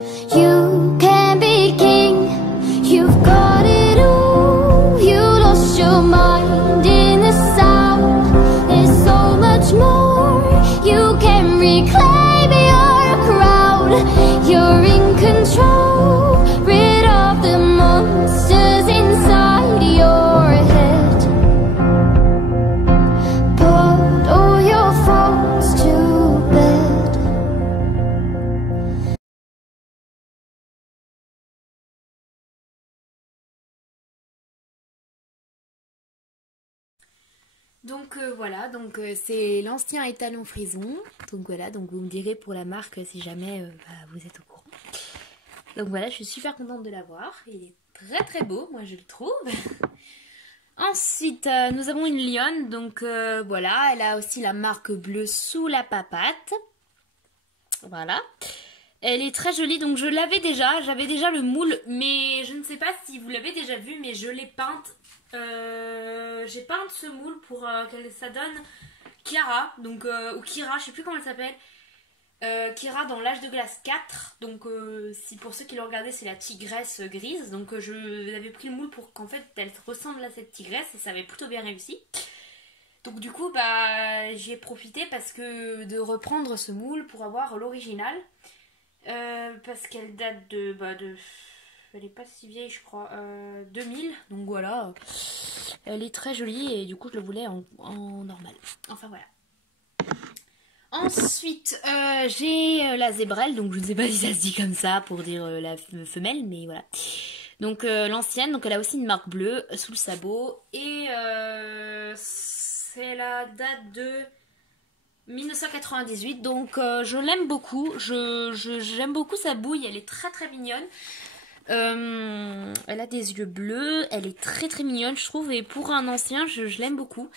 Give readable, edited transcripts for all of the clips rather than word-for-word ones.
You can be king, you've got it all. You lost your mind in the south. There's so much more. You can reclaim your crown. You're in control, rid of the monsters inside your head. Put all your faults to bed. Donc voilà, donc c'est l'ancien étalon frison. Donc voilà, donc vous me direz pour la marque si jamais vous êtes au courant. Donc voilà, je suis super contente de l'avoir. Il est très très beau, moi je le trouve. Ensuite, nous avons une lionne. Donc voilà, elle a aussi la marque bleue sous la papate. Voilà. Elle est très jolie, donc je l'avais déjà, j'avais déjà le moule, mais je ne sais pas si vous l'avez déjà vu, mais je l'ai peinte. J'ai peint ce moule pour que ça donne Kiara, donc, ou Kira, je sais plus comment elle s'appelle. Kira dans l'âge de glace 4, donc si pour ceux qui l'ont regardé, c'est la tigresse grise, donc je avais pris le moule pour qu'en fait elle ressemble à cette tigresse et ça avait plutôt bien réussi. Donc du coup j'y ai profité parce que de reprendre ce moule pour avoir l'original, parce qu'elle date de elle est pas si vieille je crois, 2000, donc voilà, elle est très jolie et du coup je le voulais en normal, enfin voilà. Ensuite j'ai la zébrelle, donc je ne sais pas si ça se dit comme ça pour dire la femelle, mais voilà. Donc l'ancienne, donc elle a aussi une marque bleue sous le sabot et c'est la date de 1998, donc je l'aime beaucoup, j'aime beaucoup sa bouille, elle est très très mignonne. Elle a des yeux bleus, elle est très très mignonne je trouve, et pour un ancien je l'aime beaucoup.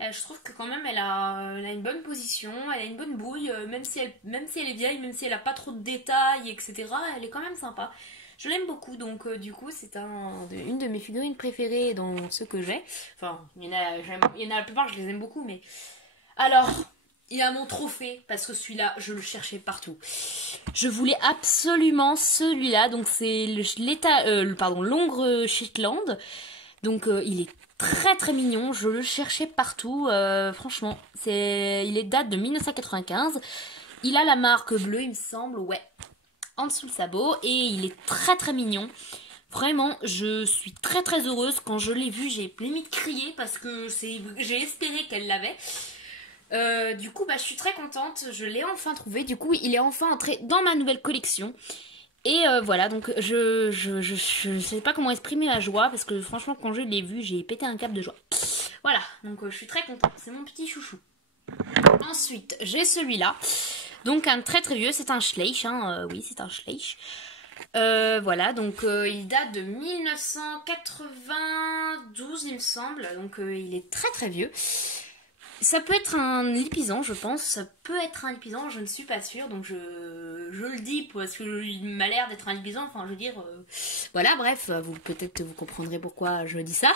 Je trouve que quand même elle a une bonne position, elle a une bonne bouille, même si elle est vieille, même si elle a pas trop de détails, etc. Elle est quand même sympa. Je l'aime beaucoup, donc du coup c'est une de mes figurines préférées dans ceux que j'ai. Enfin, il y en a la plupart, je les aime beaucoup, mais... Alors... il y a mon trophée, parce que celui-là, je le cherchais partout. Je voulais absolument celui-là, donc c'est l'Hongre Shetland. Donc il est très très mignon, je le cherchais partout, franchement. Il est date de 1995. Il a la marque bleue, il me semble, ouais, en dessous le sabot, et il est très très mignon. Vraiment, je suis très très heureuse. Quand je l'ai vu, j'ai limite crié, parce que j'ai espéré qu'elle l'avait. Du coup je suis très contente, je l'ai enfin trouvé, du coup il est enfin entré dans ma nouvelle collection. Et voilà, donc je sais pas comment exprimer la joie, parce que franchement quand je l'ai vu j'ai pété un câble de joie. Voilà, donc je suis très contente, c'est mon petit chouchou. Ensuite j'ai celui-là, donc un très très vieux, c'est un Schleich, hein, oui c'est un Schleich. Voilà, donc il date de 1992 il me semble, donc il est très très vieux. Ça peut être un lipizzan, je pense. Ça peut être un lipizzan, je ne suis pas sûre. Donc je le dis parce qu'il m'a l'air d'être un lipizzan. Enfin, je veux dire... voilà, bref, peut-être vous comprendrez pourquoi je dis ça.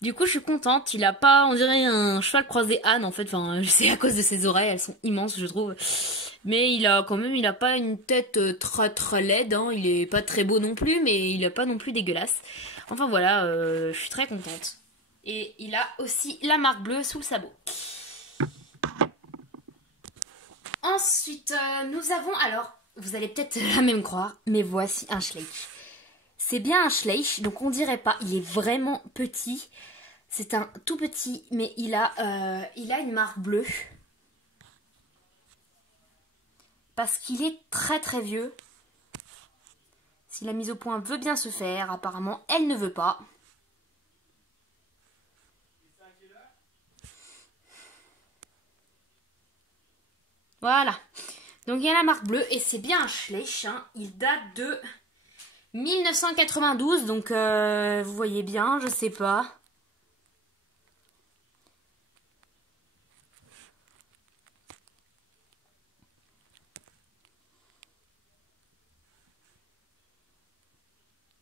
Du coup, je suis contente. Il a pas, on dirait, un cheval croisé âne, en fait. Enfin, c'est à cause de ses oreilles. Elles sont immenses, je trouve. Mais il a pas une tête très très laide. Hein. Il est pas très beau non plus, mais il a pas non plus dégueulasse. Enfin, voilà, je suis très contente. Et il a aussi la marque bleue sous le sabot. Ensuite, nous avons... Alors, vous allez peut-être la même croire, mais voici un Schleich. C'est bien un Schleich, donc on dirait pas. Il est vraiment petit. C'est un tout petit, mais il a une marque bleue. Parce qu'il est très très vieux. Si la mise au point veut bien se faire, apparemment, elle ne veut pas. Voilà, donc il y a la marque bleue et c'est bien un Schleich, hein. Il date de 1992, donc vous voyez bien, je sais pas.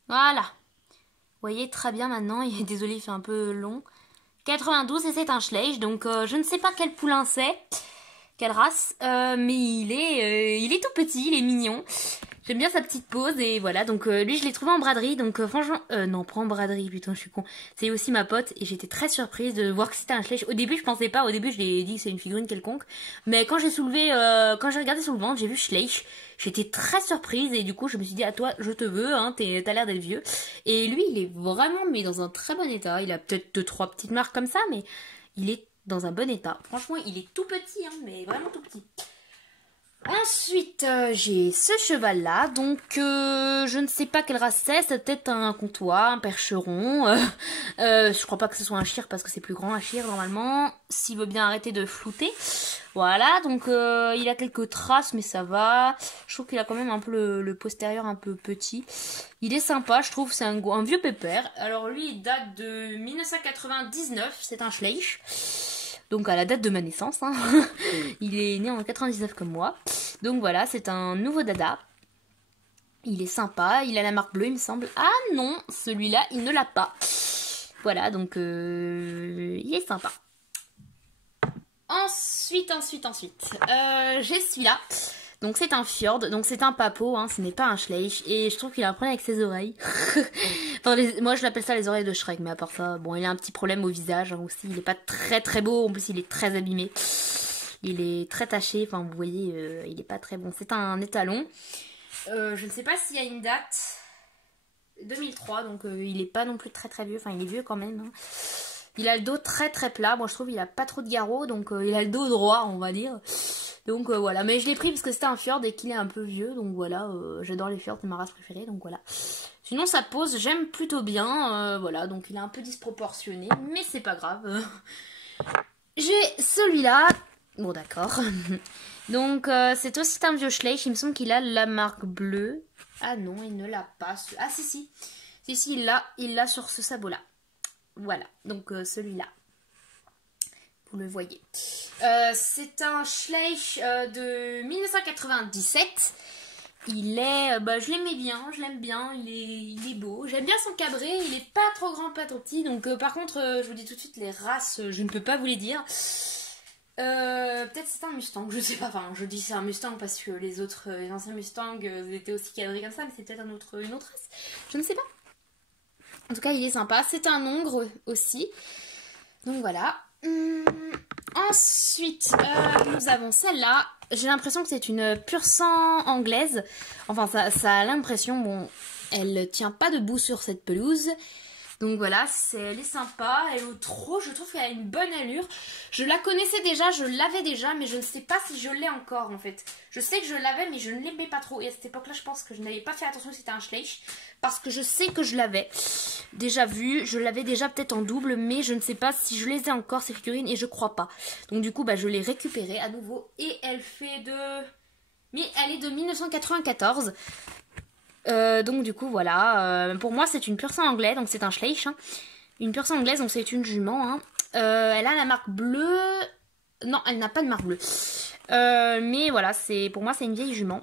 Voilà, vous voyez très bien maintenant, désolé il fait un peu long. 92 et c'est un Schleich, donc je ne sais pas quel poulain c'est. Quelle race, mais il est tout petit, il est mignon. J'aime bien sa petite pose et voilà, donc lui je l'ai trouvé en braderie, donc franchement, non pas en braderie, putain je suis con, c'est aussi ma pote et j'étais très surprise de voir que c'était un Schleich. Au début je pensais pas, au début je l'ai dit que c'est une figurine quelconque, mais quand j'ai soulevé, quand j'ai regardé sur le ventre, j'ai vu Schleich, j'étais très surprise et du coup je me suis dit à toi je te veux, hein, t'as l'air d'être vieux. Et lui il est vraiment mais dans un très bon état, il a peut-être 2-3 petites marques comme ça, mais il est dans un bon état. Franchement il est tout petit, hein, mais vraiment tout petit. Ensuite, j'ai ce cheval-là, donc je ne sais pas quelle race c'est peut-être un comtois, un percheron, je crois pas que ce soit un shire parce que c'est plus grand un shire normalement, s'il veut bien arrêter de flouter. Voilà, donc il a quelques traces mais ça va, je trouve qu'il a quand même un peu le postérieur un peu petit. Il est sympa, je trouve, c'est un vieux pépère. Alors lui, il date de 1999, c'est un Schleich. Donc à la date de ma naissance, hein. Il est né en 99 comme moi. Donc voilà, c'est un nouveau dada. Il est sympa, il a la marque bleue il me semble. Ah non, celui-là il ne l'a pas. Voilà, donc il est sympa. Ensuite, j'ai celui-là. Donc c'est un fjord, donc c'est un papo, hein, ce n'est pas un Schleich. Et je trouve qu'il a un problème avec ses oreilles. Enfin, moi je l'appelle ça les oreilles de Shrek, mais à part ça, bon, il a un petit problème au visage, hein, aussi. Il est pas très très beau, en plus il est très abîmé. Il est très taché, enfin vous voyez, il est pas très bon. C'est un étalon. Je ne sais pas s'il y a une date. 2003, donc il est pas non plus très très vieux, enfin il est vieux quand même. Hein. Il a le dos très très plat, moi je trouve qu'il a pas trop de garrot, donc il a le dos droit on va dire. Donc voilà, mais je l'ai pris parce que c'était un fjord et qu'il est un peu vieux, donc voilà, j'adore les fjords, c'est ma race préférée, donc voilà. Sinon sa pose, j'aime plutôt bien, voilà, donc il est un peu disproportionné, mais c'est pas grave. J'ai celui-là, bon d'accord, donc c'est aussi un vieux Schleich, il me semble qu'il a la marque bleue. Ah non, il ne l'a pas, ah si, il l'a sur ce sabot-là. Voilà, donc celui-là. Vous le voyez. C'est un Schleich de 1997. Il est, je l'aimais bien, je l'aime bien, il est beau. J'aime bien son cabré, il est pas trop grand, pas trop petit. Donc par contre, je vous dis tout de suite, les races, je ne peux pas vous les dire. Peut-être c'est un Mustang, je sais pas. Enfin, je dis c'est un Mustang parce que les anciens Mustangs étaient aussi cadrés comme ça, mais c'est peut-être une autre race. Je ne sais pas. En tout cas, il est sympa. C'est un hongre aussi. Donc voilà. Ensuite, nous avons celle-là. J'ai l'impression que c'est une pur sang anglaise. Enfin, ça a l'impression, bon, elle tient pas debout sur cette pelouse. Donc voilà, elle est sympa, elle est au trot, je trouve qu'elle a une bonne allure. Je la connaissais déjà, je l'avais déjà, mais je ne sais pas si je l'ai encore en fait. Je sais que je l'avais, mais je ne l'aimais pas trop. Et à cette époque-là, je pense que je n'avais pas fait attention que c'était un Schleich. Parce que je sais que je l'avais déjà vu, je l'avais déjà peut-être en double, mais je ne sais pas si je les ai encore ces figurines et je crois pas. Donc du coup, je l'ai récupérée à nouveau et elle fait de... Mais elle est de 1994. Donc du coup voilà, pour moi c'est une pur sang anglais, donc c'est un Schleich, hein. Une pur sang anglaise, donc c'est une jument, hein. Elle a la marque bleue, non elle n'a pas de marque bleue, mais voilà, pour moi c'est une vieille jument,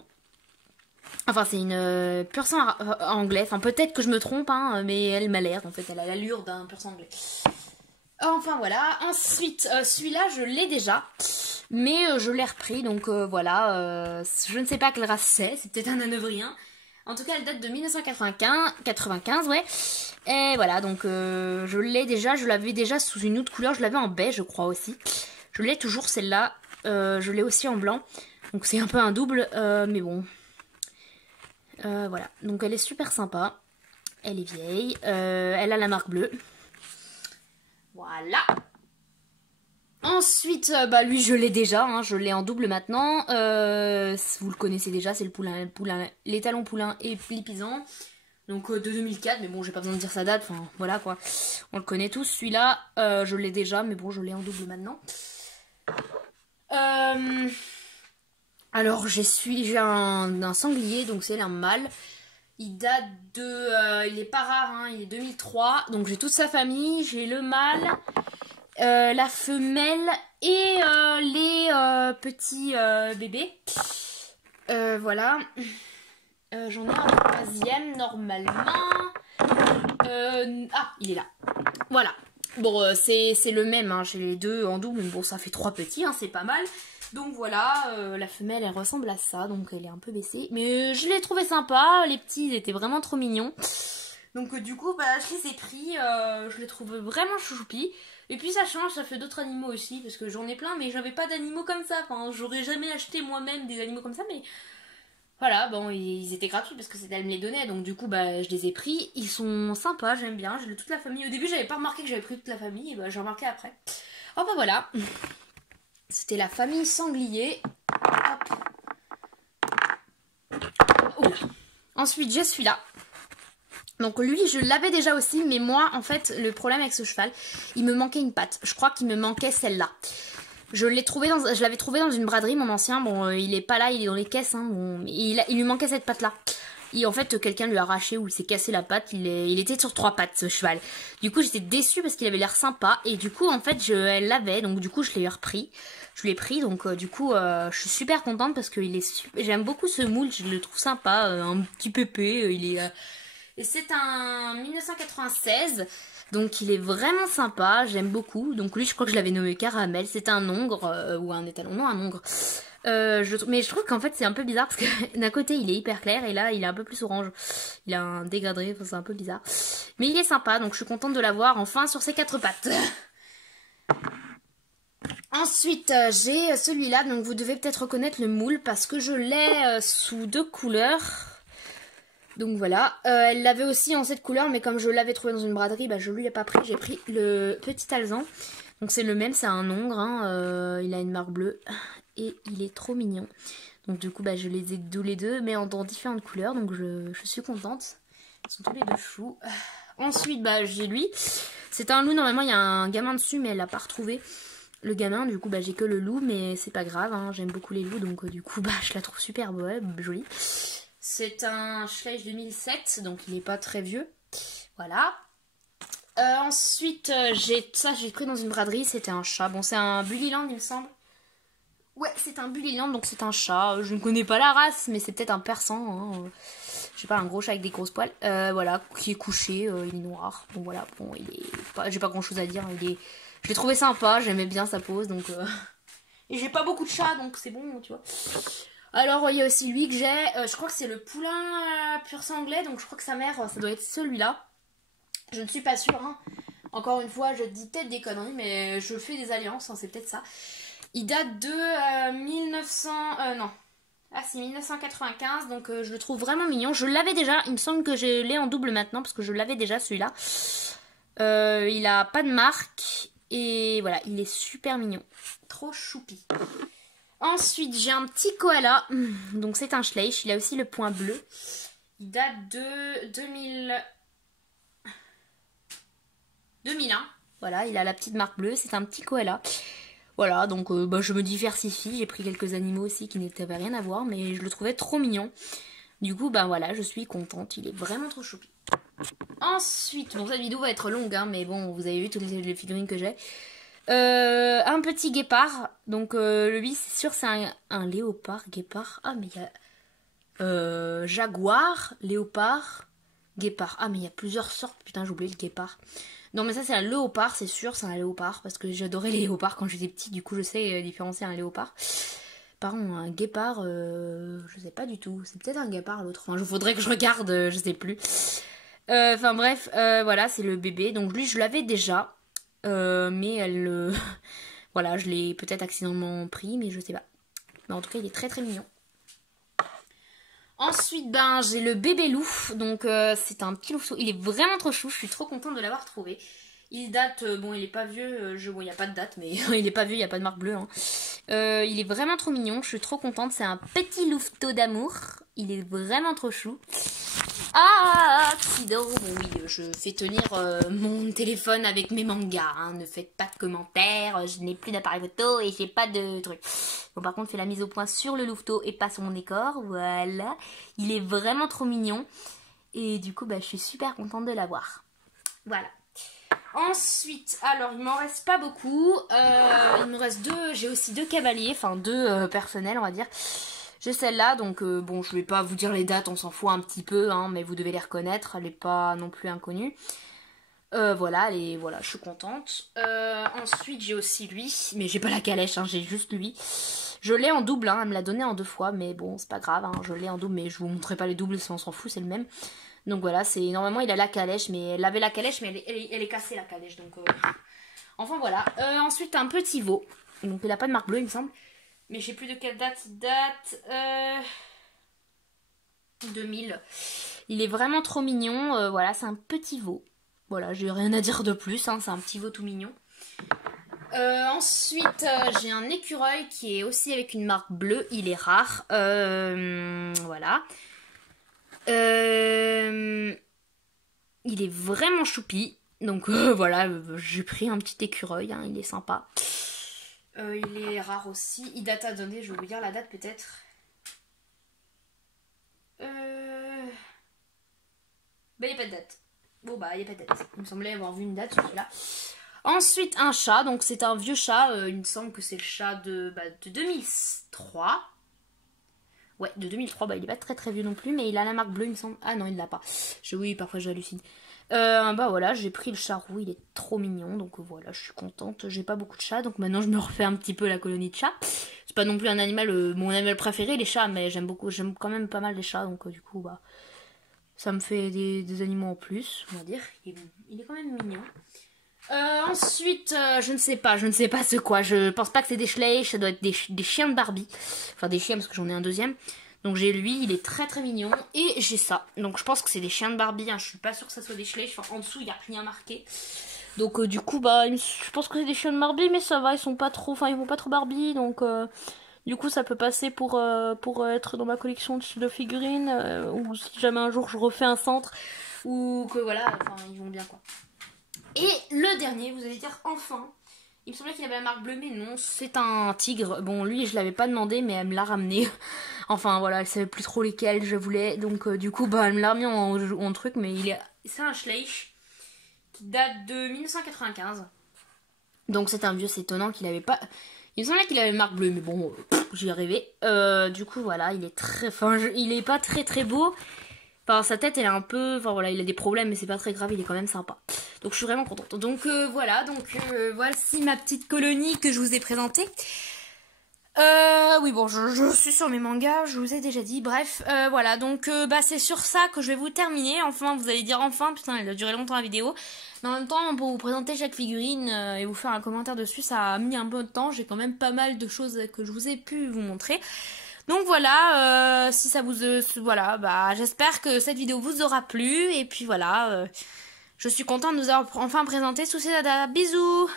enfin c'est une pur sang anglais, enfin peut-être que je me trompe, hein, mais elle m'a l'air, en fait elle a l'allure d'un pur sang anglais. Enfin voilà, ensuite celui-là je l'ai déjà, mais je l'ai repris, donc voilà, je ne sais pas quelle race c'est peut-être un hanovérien. En tout cas, elle date de 1995, ouais. Et voilà, donc je l'ai déjà, je l'avais déjà sous une autre couleur, je l'avais en beige, je crois aussi. Je l'ai toujours celle-là, je l'ai aussi en blanc. Donc c'est un peu un double, mais bon. Voilà, donc elle est super sympa. Elle est vieille, elle a la marque bleue. Voilà. Ensuite, lui je l'ai déjà, hein, je l'ai en double maintenant, vous le connaissez déjà, c'est l'étalon poulain et Lipizzan, donc de 2004, mais bon j'ai pas besoin de dire sa date, enfin voilà quoi, on le connaît tous, celui-là je l'ai déjà, mais bon je l'ai en double maintenant. Alors j'ai un sanglier, donc c'est un mâle, il date de, il est pas rare, hein, il est 2003, donc j'ai toute sa famille, j'ai le mâle, la femelle et les petits bébés. Voilà. J'en ai un troisième normalement. Ah, il est là. Voilà. Bon, c'est le même, hein. J'ai les deux en double, mais bon, ça fait 3 petits, hein, c'est pas mal. Donc voilà, la femelle elle ressemble à ça, donc elle est un peu baissée. Mais je l'ai trouvé sympa, les petits ils étaient vraiment trop mignons. Donc du coup bah, je les ai pris, je les trouve vraiment chouchoupi. Et puis ça change, ça fait d'autres animaux aussi, parce que j'en ai plein, mais j'avais pas d'animaux comme ça. Enfin, j'aurais jamais acheté moi-même des animaux comme ça, mais voilà, bon, ils étaient gratuits parce que c'était elle me les donnait, donc du coup bah je les ai pris. Ils sont sympas, j'aime bien, j'ai toute la famille. Au début j'avais pas remarqué que j'avais pris toute la famille, et bah j'ai remarqué après. Oh bah voilà, c'était la famille sanglier. Hop. Oula. Ensuite j'ai celui-là. Donc lui je l'avais déjà aussi, mais moi en fait le problème avec ce cheval, il me manquait une patte. Je crois qu'il me manquait celle-là. Je l'avais trouvé dans une braderie, mon ancien. Bon, il est pas là, il est dans les caisses. Hein, bon, il lui manquait cette patte-là. Et en fait, quelqu'un lui a arraché ou il s'est cassé la patte. Il était sur 3 pattes, ce cheval. Du coup, j'étais déçue parce qu'il avait l'air sympa. Et du coup, en fait, elle l'avait. Donc, du coup, je l'ai repris. Je l'ai pris. Donc, du coup, je suis super contente parce que j'aime beaucoup ce moule. Je le trouve sympa. Un petit pépé. Et c'est un 1996. Donc il est vraiment sympa, j'aime beaucoup. Donc lui je crois que je l'avais nommé Caramel, c'est un hongre ou un étalon, non un hongre. Mais je trouve qu'en fait c'est un peu bizarre parce que d'un côté il est hyper clair et là il est un peu plus orange. Il a un dégradé, c'est un peu bizarre. Mais il est sympa donc je suis contente de l'avoir enfin sur ses 4 pattes. Ensuite j'ai celui-là, donc vous devez peut-être reconnaître le moule parce que je l'ai sous 2 couleurs. Donc voilà, elle l'avait aussi en cette couleur, mais comme je l'avais trouvé dans une braderie, bah, je lui ai pas pris, j'ai pris le petit alezan. Donc c'est le même, c'est un hongre, hein, il a une marque bleue et il est trop mignon. Donc du coup bah, je les ai tous les deux, mais dans différentes couleurs, donc je suis contente. Ils sont tous les deux choux. Ensuite bah, j'ai lui, c'est un loup, normalement il y a un gamin dessus, mais elle l'a pas retrouvé. Le gamin, du coup bah, j'ai que le loup, mais c'est pas grave, hein, j'aime beaucoup les loups, donc du coup bah, je la trouve super jolie. C'est un Schleich 2007, donc il n'est pas très vieux. Voilà. Ensuite, j'ai pris dans une braderie, c'était un chat. Bon, c'est un Bullyland, il me semble. Ouais, c'est un Bullyland, donc c'est un chat. Je ne connais pas la race, mais c'est peut-être un persan. Hein. Je sais pas, un gros chat avec des grosses poils. Voilà, qui est couché, il est noir. Bon, voilà, bon, j'ai pas grand chose à dire. Je l'ai trouvé sympa, j'aimais bien sa pose, donc... Et j'ai pas beaucoup de chats, donc c'est bon, tu vois. Alors il y a aussi lui que j'ai, je crois que c'est le poulain pur sang anglais, donc je crois que sa mère, ça doit être celui-là. Je ne suis pas sûre, hein. Encore une fois, je dis peut-être des conneries, mais je fais des alliances, hein, c'est peut-être ça. Il date de 1995, donc je le trouve vraiment mignon. Je l'avais déjà, il me semble que je l'ai en double maintenant, parce que je l'avais déjà celui-là. Il a pas de marque, et voilà, il est super mignon. Trop choupi. Ensuite, j'ai un petit koala, donc c'est un Schleich, il a aussi le point bleu. Il date de 2001, voilà, il a la petite marque bleue, c'est un petit koala. Voilà, donc bah, je me diversifie, j'ai pris quelques animaux aussi qui n'avaient rien à voir, mais je le trouvais trop mignon. Du coup, bah voilà, je suis contente, il est vraiment trop choupi. Ensuite, bon, cette vidéo va être longue, hein, mais bon, vous avez vu toutes les figurines que j'ai. Un petit guépard, donc lui c'est sûr c'est un léopard, guépard, ah mais il y a jaguar, léopard, guépard, ah mais il y a plusieurs sortes, putain j'ai oublié le guépard. Non mais ça c'est un léopard, c'est sûr c'est un léopard, parce que j'adorais les léopards quand j'étais petite, du coup je sais différencier un léopard. Par contre un guépard, je sais pas du tout, c'est peut-être un guépard l'autre, enfin il faudrait que je regarde, je sais plus. Enfin bref, voilà c'est le bébé, donc lui je l'avais déjà. Mais elle... voilà, je l'ai peut-être accidentellement pris, mais je sais pas. Mais en tout cas, il est très très mignon. Ensuite, ben, j'ai le bébé loup. Donc, c'est un petit louveteau. Il est vraiment trop chou. Je suis trop contente de l'avoir trouvé. Il date... bon, il est pas vieux. Bon, il n'y a pas de date, mais il est pas vieux. Il n'y a pas de marque bleue. Hein. Il est vraiment trop mignon. Je suis trop contente. C'est un petit louveteau d'amour. Il est vraiment trop chou. Ah, Kido, bon oui, je fais tenir mon téléphone avec mes mangas, hein. Ne faites pas de commentaires, je n'ai plus d'appareil photo et j'ai pas de truc. Bon par contre, fais la mise au point sur le louveteau et pas sur mon décor, voilà. Il est vraiment trop mignon et du coup, bah, je suis super contente de l'avoir. Voilà. Ensuite, alors il m'en reste pas beaucoup, il me reste deux, j'ai aussi 2 cavaliers, enfin 2 personnels on va dire. J'ai celle-là, donc bon, je vais pas vous dire les dates, on s'en fout un petit peu, hein, mais vous devez les reconnaître, elle n'est pas non plus inconnue. Voilà, voilà, je suis contente. Ensuite, j'ai aussi lui, mais j'ai pas la calèche, hein, j'ai juste lui. Je l'ai en double, hein, elle me l'a donné en 2 fois, mais bon, c'est pas grave, hein, je l'ai en double, mais je vous montrerai pas les doubles, si on s'en fout, c'est le même. Donc voilà, c'est normalement il a la calèche, mais elle avait la calèche, mais elle est cassée la calèche, donc... Enfin voilà. Ensuite, un petit veau, donc il a pas de marque bleue, il me semble. Mais je sais plus de quelle date il date. 2000. Il est vraiment trop mignon, voilà, c'est un petit veau. Voilà, j'ai rien à dire de plus, hein, c'est un petit veau tout mignon. Ensuite, j'ai un écureuil qui est aussi avec une marque bleue, il est rare. Voilà. Il est vraiment choupi. Donc voilà, j'ai pris un petit écureuil, hein, il est sympa. Il est rare aussi. Il date à donner, je vais vous dire la date peut-être. Bah, il n'y a pas de date. Bon, bah, il n'y a pas de date. Il me semblait avoir vu une date sur celui-là. Ensuite, un chat. Donc, c'est un vieux chat. Il me semble que c'est le chat de 2003. Ouais, de 2003. Bah, il est pas très très vieux non plus. Mais il a la marque bleue, il me semble. Ah non, il l'a pas. Oui, parfois j'hallucine. Bah voilà, j'ai pris le chat roux. Il est trop mignon. Donc, voilà, je suis contente. J'ai pas beaucoup de chats. Donc, maintenant, je me refais un petit peu la colonie de chats. C'est pas non plus un animal, mon animal préféré, les chats. Mais j'aime quand même pas mal les chats. Donc, du coup, bah... Ça me fait des animaux en plus, on va dire. Il est quand même mignon. Ensuite, je ne sais pas c'est quoi. Je pense pas que c'est des schleich, ça doit être des chiens de Barbie. Enfin, des chiens parce que j'en ai un deuxième. Donc j'ai lui, il est très très mignon. Et j'ai ça. Donc je pense que c'est des chiens de Barbie. Hein. Je suis pas sûre que ça soit des schleich. Enfin, en dessous, il n'y a rien marqué. Donc du coup, bah, je pense que c'est des chiens de Barbie, mais ça va, ils sont pas trop... Enfin, ils vont pas trop Barbie, donc... Du coup, ça peut passer pour être dans ma collection de figurines, ou si jamais un jour je refais un centre, ou que voilà, enfin, ils vont bien quoi. Et le dernier, vous allez dire enfin, il me semblait qu'il avait la marque bleue, mais non, c'est un tigre. Bon, lui, je l'avais pas demandé, mais elle me l'a ramené. Enfin, voilà, elle savait plus trop lesquels je voulais, donc du coup, bah, elle me l'a remis en truc, mais c'est un schleich qui date de 1995. Donc c'est un vieux, c'est étonnant qu'il avait pas... Il me semblait qu'il avait une marque bleue, mais bon, j'y rêvais. Du coup, voilà, il est très... Enfin, il est pas très très beau. Enfin, sa tête, elle est un peu... Enfin, voilà, il a des problèmes, mais c'est pas très grave, il est quand même sympa. Donc, je suis vraiment contente. Donc, voilà, voici ma petite colonie que je vous ai présentée. Oui, bon, je suis sur mes mangas, je vous ai déjà dit. Bref, voilà, donc, bah, c'est sur ça que je vais vous terminer. Enfin, vous allez dire enfin, putain, elle a duré longtemps la vidéo. Mais en même temps, pour vous présenter chaque figurine et vous faire un commentaire dessus, ça a mis un peu de temps. J'ai quand même pas mal de choses que je vous ai pu vous montrer. Donc voilà, si ça vous... voilà, bah j'espère que cette vidéo vous aura plu. Et puis voilà, je suis contente de nous avoir enfin présenté Souci Dada. Bisous!